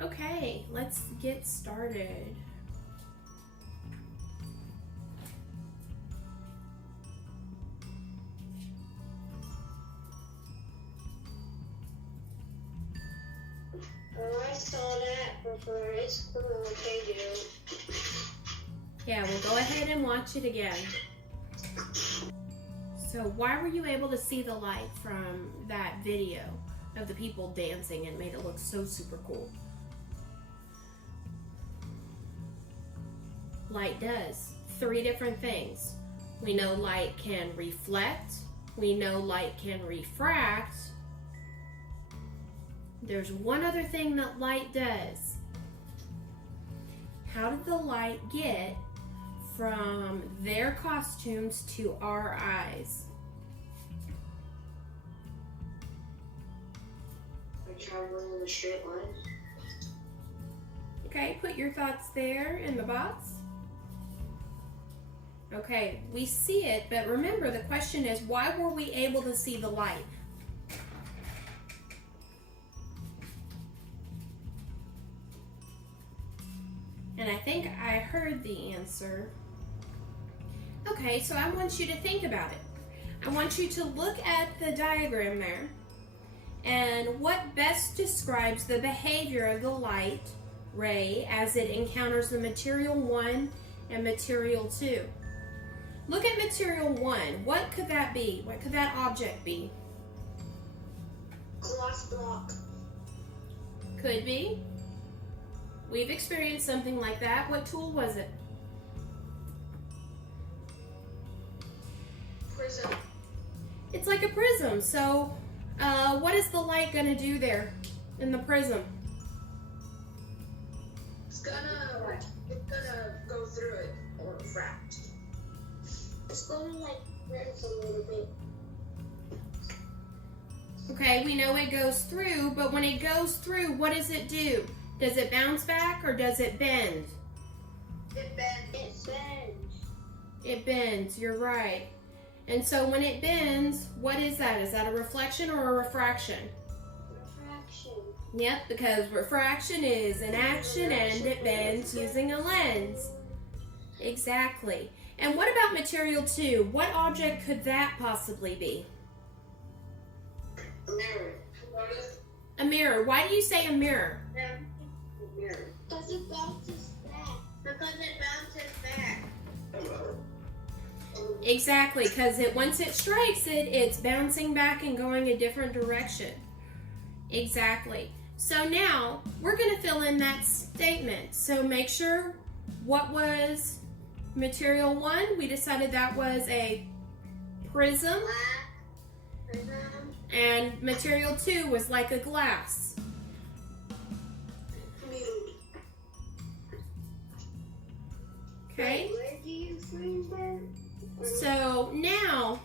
Okay, let's get started. Oh, I saw that before. It's cool what they do. Yeah, we'll go ahead and watch it again. So why were you able to see the light from that video of the people dancing and made it look so super cool? Light does 3 different things. We know light can reflect. We know light can refract. There's one other thing that light does. How did the light get from their costumes to our eyes? By traveling in a straight line. Okay, put your thoughts there in the box. Okay, we see it, but remember the question is, why were we able to see the light? And I think I heard the answer. Okay, so I want you to think about it. I want you to look at the diagram there and what best describes the behavior of the light ray as it encounters the material 1 and material 2. Look at material 1. What could that be? What could that object be? Glass block. Could be. We've experienced something like that. What tool was it? Prism. It's like a prism. So what is the light going to do there in the prism? It's gonna go through it or refract. It's gonna bounce a little bit. Okay, we know it goes through, but when it goes through, what does it do? Does it bounce back or does it bend? It bends. It bends. It bends, you're right. And so when it bends, what is that? Is that a reflection or a refraction? Refraction. Yep, because refraction is an action and it bends using a lens. Exactly. And what about material 2? What object could that possibly be? A mirror. A mirror. Why do you say a mirror? Mirror. Because it bounces back. Exactly, because once it strikes it, it's bouncing back and going a different direction. Exactly. So now we're going to fill in that statement. So make sure, what was material 1? We decided that was a prism. Prism. And material 2 was like a glass. Okay? Where do you find that? So now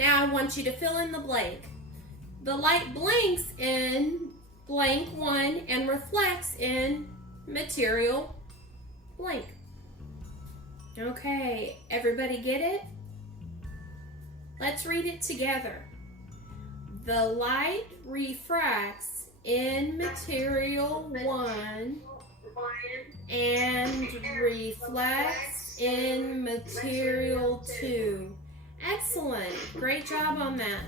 I want you to fill in the blank. The light blinks in blank 1 and reflects in material blank. Okay, everybody get it? Let's read it together. The light refracts in material 1 and reflects in material 2. Excellent. Great job on that.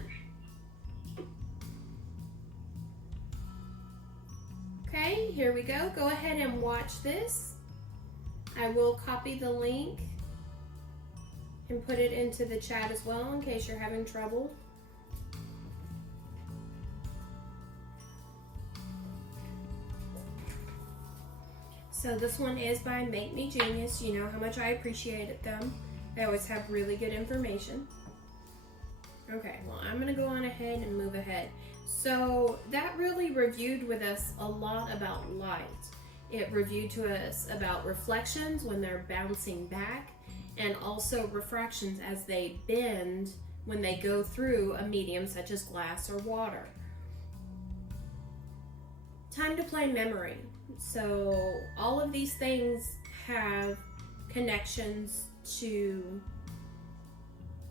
Okay, here we go. Go ahead and watch this. I will copy the link and put it into the chat as well in case you're having trouble. So this one is by Make Me Genius. You know how much I appreciate them. They always have really good information. Okay, well, I'm going to go on ahead and move ahead. So that really reviewed with us a lot about light. It reviewed to us about reflections when they're bouncing back, and also refractions as they bend when they go through a medium such as glass or water. Time to play memory. So all of these things have connections to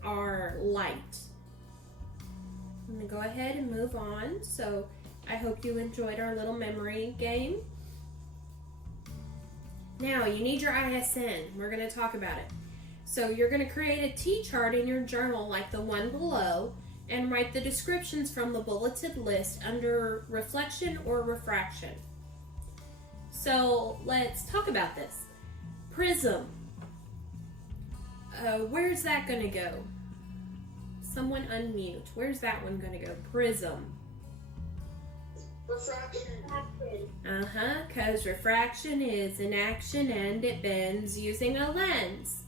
our light. I'm going to go ahead and move on. So I hope you enjoyed our little memory game. Now, you need your ISN. We're going to talk about it. So you're going to create a T-chart in your journal like the one below and write the descriptions from the bulleted list under reflection or refraction. So let's talk about this. Prism. Where's that going to go? Someone unmute. Where's that one going to go? Prism. Refraction. Because refraction is an action and it bends using a lens.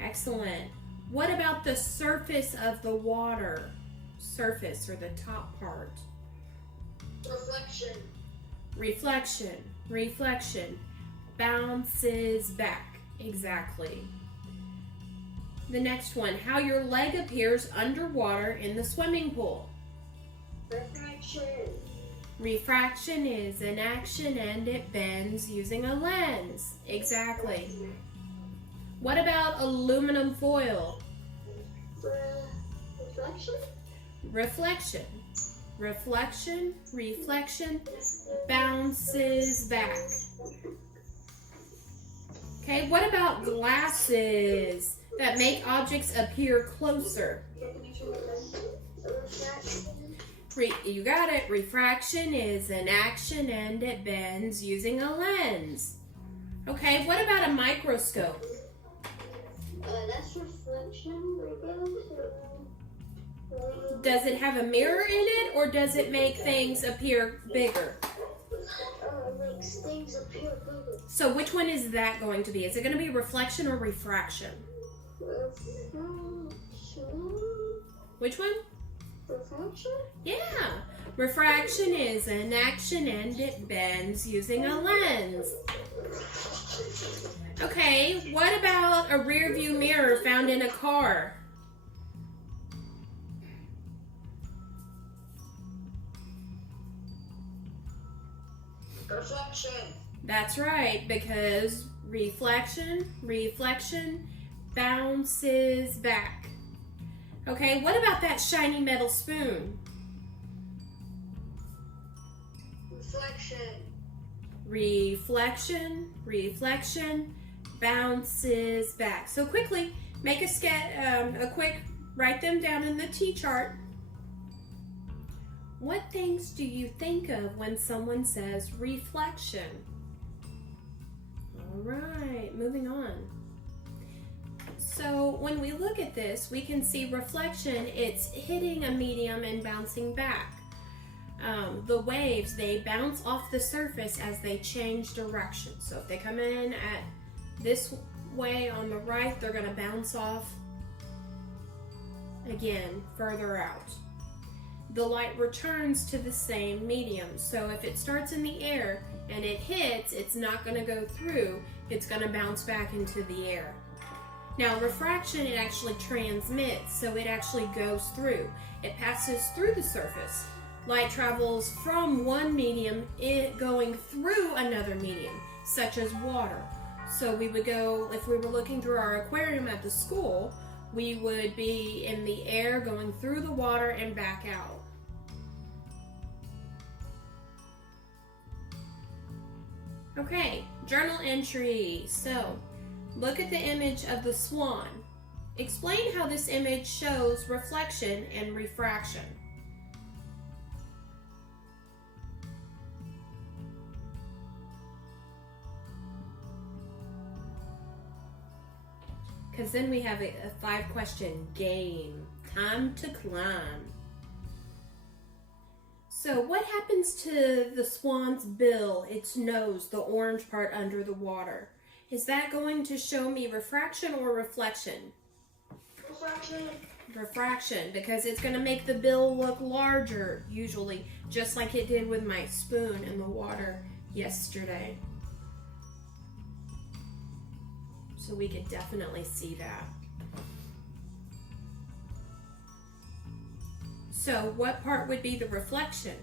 Excellent. What about the surface of the water? Surface, or the top part. Reflection. Reflection. Reflection. Bounces back. Exactly. The next one. How your leg appears underwater in the swimming pool. Refraction. Refraction is an action and it bends using a lens. Exactly. What about aluminum foil? Reflection. Reflection. Reflection, reflection, bounces back. Okay, what about glasses that make objects appear closer? You got it. Refraction is an action and it bends using a lens. Okay, what about a microscope? That's reflection. Does it have a mirror in it or does it make things appear bigger? It makes things appear bigger. So which one is that going to be? Is it going to be reflection or refraction? Refraction. Which one? Refraction? Yeah. Refraction is an action and it bends using a lens. Okay, what about a rear view mirror found in a car? Reflection. That's right, because reflection, reflection, bounces back. Okay, what about that shiny metal spoon? Reflection. Reflection, reflection, bounces back. So quickly, make a quick, write them down in the T-chart. What things do you think of when someone says reflection? All right, moving on. So when we look at this, we can see reflection, it's hitting a medium and bouncing back. The waves, they bounce off the surface as they change direction. So if they come in at this way on the right, they're going to bounce off again further out. The light returns to the same medium. So if it starts in the air and it hits, it's not going to go through, it's going to bounce back into the air. Now refraction, it actually transmits, so it actually goes through. It passes through the surface. Light travels from one medium going through another medium, such as water. So we would go, if we were looking through our aquarium at the school, we would be in the air going through the water and back out. Okay, journal entry. So, look at the image of the swan. Explain how this image shows reflection and refraction. Because then we have a 5-question game. Time to climb. So what happens to the swan's bill, its nose, the orange part under the water? Is that going to show me refraction or reflection? Refraction. Refraction, because it's going to make the bill look larger, usually, just like it did with my spoon in the water yesterday. So we could definitely see that. So what part would be the reflection?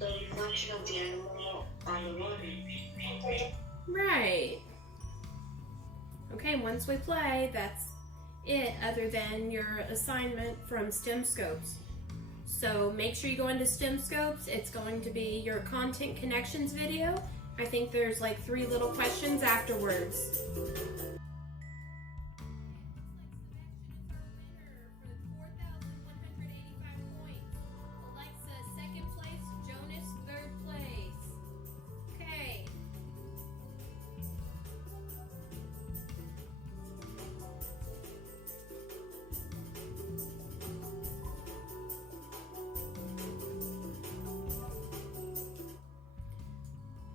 The reflection of the animal Right. Okay, once we play, that's it, other than your assignment from STEM Scopes. So make sure you go into STEM Scopes. It's going to be your content connections video. I think there's like 3 little questions afterwards.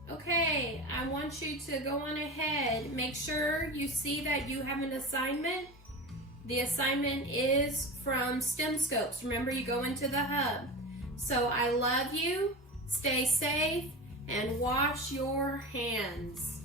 Okay, I want you to go on ahead. Make sure you see that you have an assignment. The assignment is from STEM Scopes. Remember, you go into the hub. So I love you. Stay safe and wash your hands.